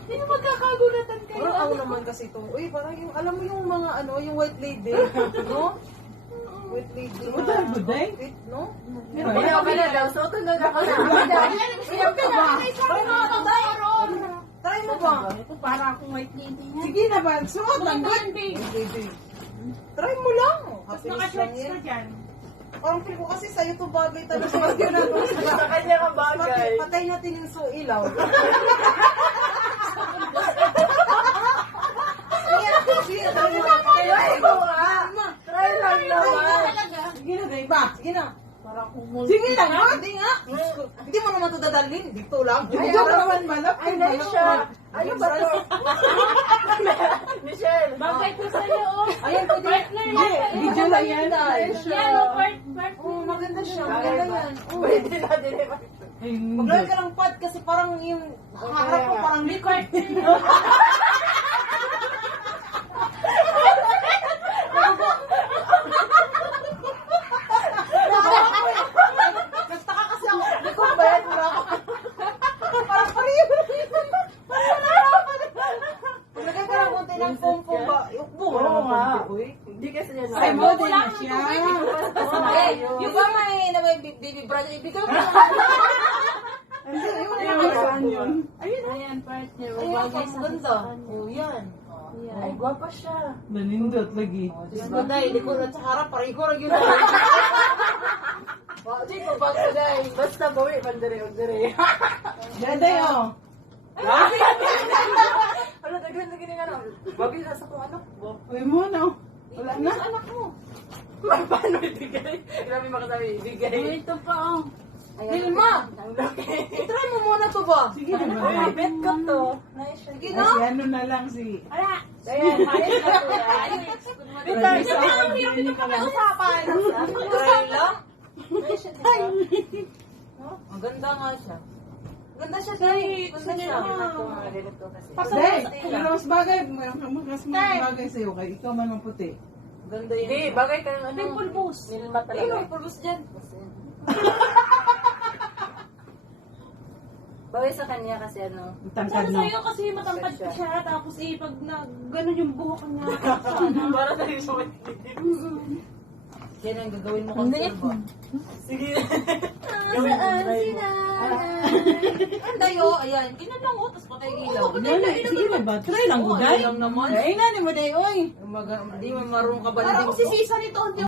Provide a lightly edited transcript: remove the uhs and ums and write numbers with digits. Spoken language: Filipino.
Hindi magkakagulatan kayo. Parang ako naman kasi ito. Uy, parang yung, alam mo yung mga ano, yung white lady, no? White lady. Buday, buday? Outfit, no? Ayaw ka na daw. So, tunog ako na. Ayaw ka na. Try mo ba? Ito para akong white lady niya. Sige na ba? Suot lang. White lady. Try mo lang. Tapos Happiness lang naka-shorts yan. ka dyan. Parang feel ko kasi sa'yo to bagay talaga. Yun ang Sa kanya ka bagay. Patay natin yung ilaw. Sige, try mo. Try mo nga. Try lang naman. Sige na, ba? Sige na. Para akong multi. Sige lang, ha? Hindi nga. Hindi mo naman ito dadalhin. Dito lang. Video ka naman malap. Ay, nice siya. Ano ba to? Michelle. Bagay ko sa'yo, oh. Ayan, pwede. Partner yan. Video lang yan. Yan, oh, partner. Oh, maganda siya. Maganda yan. Oh. Pwede na din. Maglagay ka ng pad kasi parang yung harap ko parang Record. nagtaka kasi ako. Hindi ko bayad mo ako. Parang pareho. Maglagay ka ng konti ng foam ba? Ukbo. Oo nga. Uy. Hindi kasi niya Ay, body na siya. Yung ba may baby brother, ibigay mo. Ayan, partner. Ayun, Bagay ang sa ganda. kanya. Oh, yan. Ay, gwapa siya. Nanindot lagi. Diyos ko, day. Hindi ko na sa harap. Pareho rin yun. Hindi ko ba ko, day. Basta bawi, bandere, bandere. Daday, oh. Ano, daghan nga na. Babi, nasa kong ano? Uy mo, no? Wala na. Sa anak mo. Paano ibigay? Grabe makasabi, ibigay. Ito pa, oh. Vilma! Ang laki. Try mo muna to ba? Sige na ba? Uy, bet ka to. Nice siya. Sige Ay, na. si ano na lang si... Wala. Ayan, ayos na to yan. Producer, hindi ka lang. Usapan. Try lang. Ang ganda nga siya. Ganda siya, day. Ganda siya. Day, pero mas bagay, mas bagay sa'yo kay ikaw man maputi. Ganda yan. Hindi, bagay ka ng ano. Pimple boost. Nilma Eh, talaga. may pulbos dyan. Bagay sa kanya kasi ano. Tangkad, Sana no? sa'yo kasi matangkad ka siya, tapos pag na gano'n yung buhok niya. Para sa iyo siya. Yan ang gagawin mo kang ba? Sige. Saan sila? Tayo, ayan. Ganyan lang, tapos patay ilaw. Sige na ba? Try lang, Oo, buday. alam naman. Ay, nani mo, day, oy. Hindi mo marunong ka ba? Parang si Sisa nito, hindi